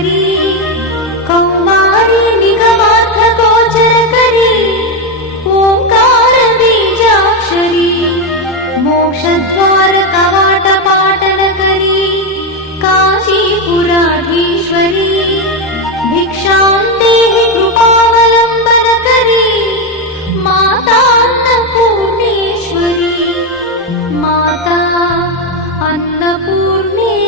करी कौमारी निगमार्थगोचरकरी ओंकार बीजाक्षरी मोक्षद्वार कवाटपाटनकरी काशीपुराधीश्वरी भिक्षां देहि कृपावलम्बनकरी माता अन्नपूर्णेश्वरी माता अन्नपूर्णेश्वरी।